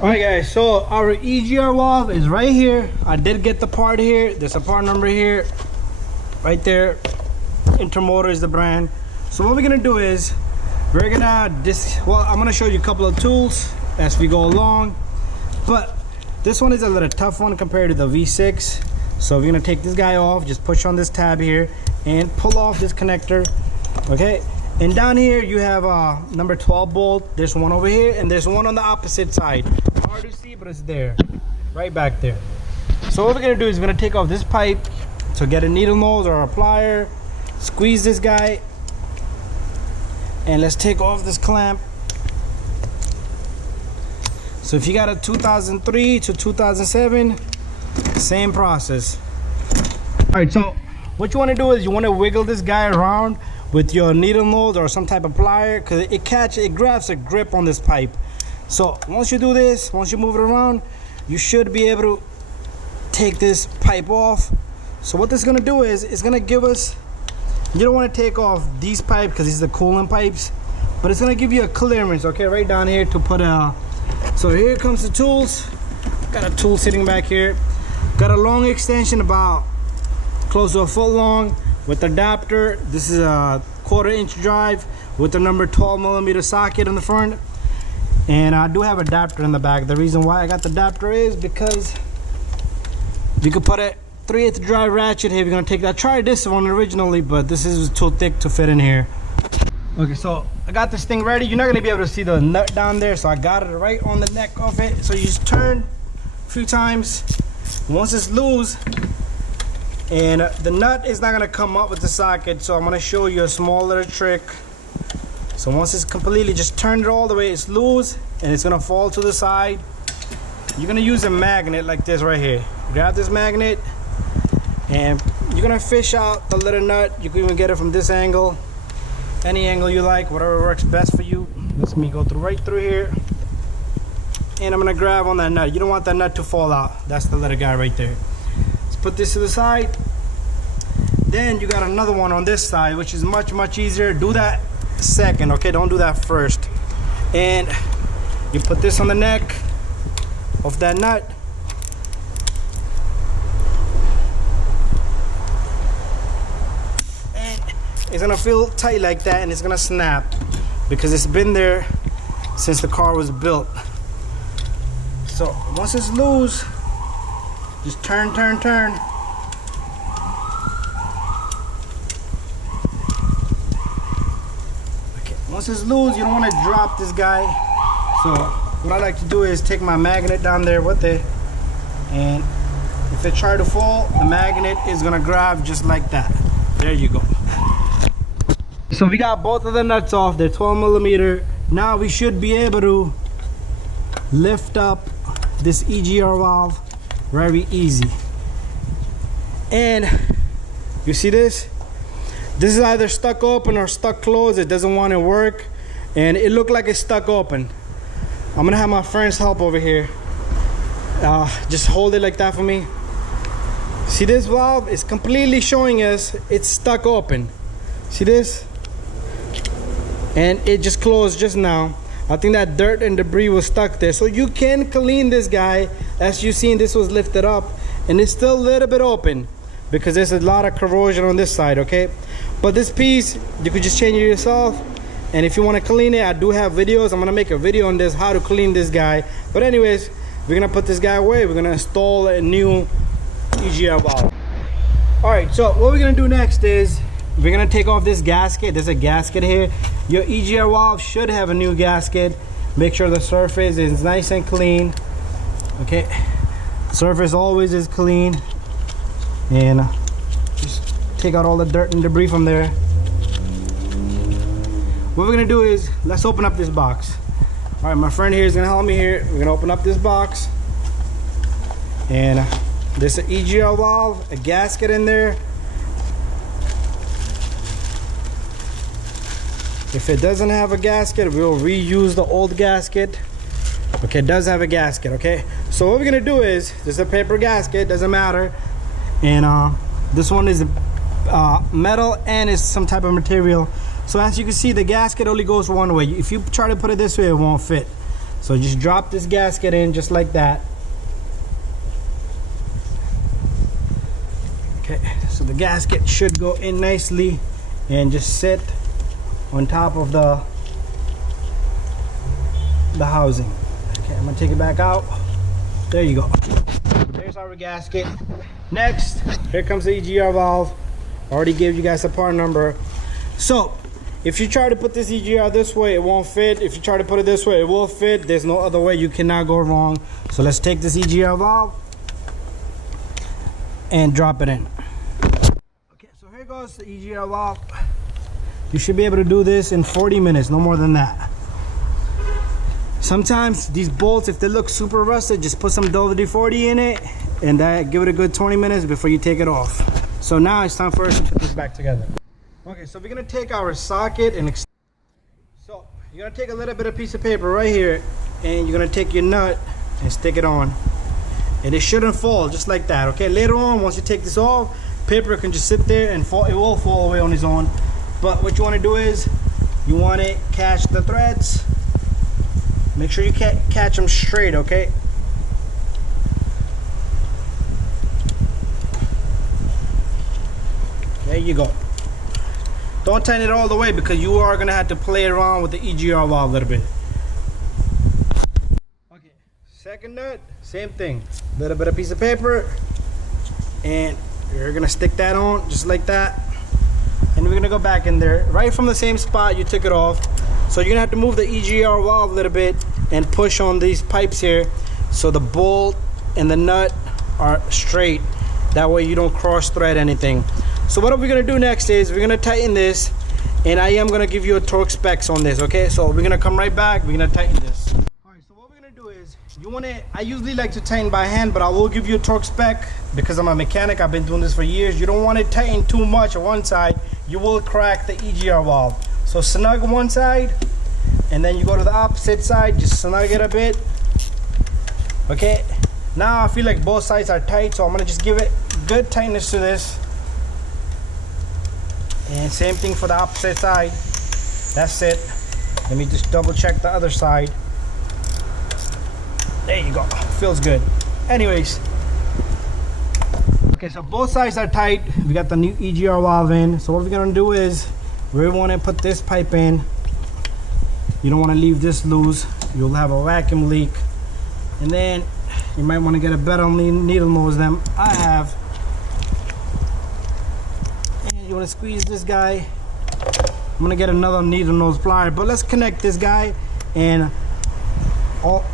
Alright guys, so our EGR valve is right here. I did get the part here. There's a part number here, right there. Intermotor is the brand. So what we're gonna do is we're gonna I'm gonna show you a couple of tools as we go along, but this one is a little tough one compared to the V6. So we're gonna take this guy off, just push on this tab here and pull off this connector. Okay, and down here you have a number 12 bolt. There's one over here and there's one on the opposite side. Hard to see, but it's there, right back there. So what we're gonna do is we're gonna take off this pipe. So get a needle nose or a plier, squeeze this guy, and let's take off this clamp. So if you got a 2003 to 2007, same process. All right, so what you want to do is you want to wiggle this guy around with your needle nose or some type of plier, because it grabs a grip on this pipe. So once you do this, once you move it around, you should be able to take this pipe off. So what this is going to do is it's going to give us, you don't want to take off these pipes because these are the coolant pipes, but it's going to give you a clearance, okay, right down here to put a. So here comes the tools. Got a tool sitting back here. Got a long extension about close to a foot long with adapter. This is a 1/4 inch drive with the number 12mm socket in the front, and I do have an adapter in the back. The reason why I got the adapter is because you could put a 3/8 drive ratchet here. We're gonna take that. I tried this one originally, but this is too thick to fit in here. Okay, so I got this thing ready. You're not gonna be able to see the nut down there, so I got it right on the neck of it. So you just turn a few times. Once it's loose, and the nut is not gonna come up with the socket, so I'm gonna show you a small little trick. So once it's completely, just turn it all the way. It's loose, and it's gonna fall to the side. You're gonna use a magnet like this right here. Grab this magnet, and you're gonna fish out the little nut. You can even get it from this angle, any angle you like, whatever works best for you. Let me go through right through here, and I'm gonna grab on that nut. You don't want that nut to fall out. That's the little guy right there. Let's put this to the side. Then you got another one on this side, which is much easier. Do that second, okay? Don't do that first. And you put this on the neck of that nut. It's gonna feel tight like that, and it's gonna snap because it's been there since the car was built. So once it's loose, just turn. Okay, once it's loose, you don't want to drop this guy. So what I like to do is take my magnet down there with it, and if it try to fall, the magnet is gonna grab just like that. There you go. So we got both of the nuts off. They're 12mm. Now we should be able to lift up this EGR valve very easy. And you see this? This is either stuck open or stuck closed. It doesn't want to work, and it looked like it's stuck open. I'm gonna have my friends help over here. Just hold it like that for me. See, this valve is completely showing us it's stuck open. See this? And it just closed just now. I think that dirt and debris was stuck there. So you can clean this guy. As you've seen, this was lifted up and it's still a little bit open because there's a lot of corrosion on this side, okay? But this piece, you could just change it yourself. And if you want to clean it, I do have videos. I'm gonna make a video on this, how to clean this guy. But anyways, we're gonna put this guy away. We're gonna install a new EGR valve. All right, so what we're gonna do next is we're gonna take off this gasket. There's a gasket here. Your EGR valve should have a new gasket. Make sure the surface is nice and clean. Okay, surface always is clean, and just take out all the dirt and debris from there. What we're gonna do is let's open up this box. All right, my friend here is gonna help me here. We're gonna open up this box, and there's an EGR valve, a gasket in there. If it doesn't have a gasket, we'll reuse the old gasket. Okay, it does have a gasket, okay? So what we're gonna do is, there's a paper gasket, doesn't matter. And this one is metal and is some type of material. So as you can see, the gasket only goes one way. If you try to put it this way, it won't fit. So just drop this gasket in just like that. Okay, so the gasket should go in nicely and just sit on top of the housing. Okay, I'm gonna take it back out. There you go. There's our gasket. Next, here comes the EGR valve. Already gave you guys a part number. So if you try to put this EGR this way, it won't fit. If you try to put it this way, it will fit. There's no other way. You cannot go wrong. So let's take this EGR valve and drop it in. Okay, so here goes the EGR valve. You should be able to do this in 40 minutes, no more than that. Sometimes these bolts, if they look super rusted, just put some WD-40 in it and give it a good 20 minutes before you take it off. So now it's time for us to put this back together. Okay, so we're gonna take our socket and so you're gonna take a little bit of piece of paper right here, and you're gonna take your nut and stick it on, and it shouldn't fall, just like that. Okay, later on, once you take this off, paper can just sit there and fall. It will fall away on its own. But what you want to do is you want to catch the threads. Make sure you catch them straight, okay? There you go. Don't tighten it all the way because you are gonna have to play around with the EGR valve a little bit. Okay, second nut, same thing. Little bit of piece of paper, and you're gonna stick that on just like that. And we're gonna go back in there right from the same spot you took it off. So you're gonna have to move the EGR valve a little bit and push on these pipes here so the bolt and the nut are straight. That way you don't cross thread anything. So what are we gonna do next is we're gonna tighten this, and I am gonna give you a torque specs on this, okay? So we're gonna come right back, we're gonna tighten this. All right, so what we're gonna do is, I usually like to tighten by hand, but I will give you a torque spec because I'm a mechanic. I've been doing this for years. You don't want to tighten too much on one side. You will crack the EGR valve. So snug one side, and then you go to the opposite side, just snug it a bit. Okay, now I feel like both sides are tight, so I'm gonna just give it good tightness to this. And same thing for the opposite side. That's it. Let me just double check the other side. There you go, feels good. Anyways, okay, so both sides are tight. We got the new EGR valve in. So what we're gonna do is we want to put this pipe in. You don't want to leave this loose. You'll have a vacuum leak, and then you might want to get a better needle nose than I have. And you want to squeeze this guy. I'm gonna get another needle nose plier, but let's connect this guy and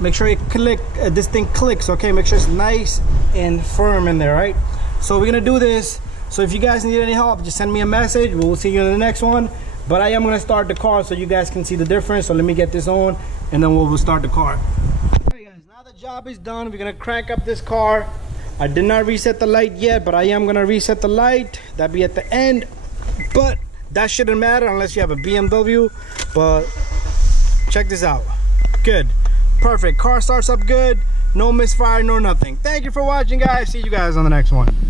make sure you click. This thing clicks, okay? Make sure it's nice and firm in there, right? So we're gonna do this. So if you guys need any help, just send me a message. We'll see you in the next one. But I am gonna start the car so you guys can see the difference. So let me get this on, and then we'll start the car. Alright guys, now the job is done. We're gonna crank up this car. I did not reset the light yet, but I am gonna reset the light. That'll be at the end. But that shouldn't matter unless you have a BMW. But check this out. Good. Perfect. Car starts up good. No misfire, no nothing. Thank you for watching, guys. See you guys on the next one.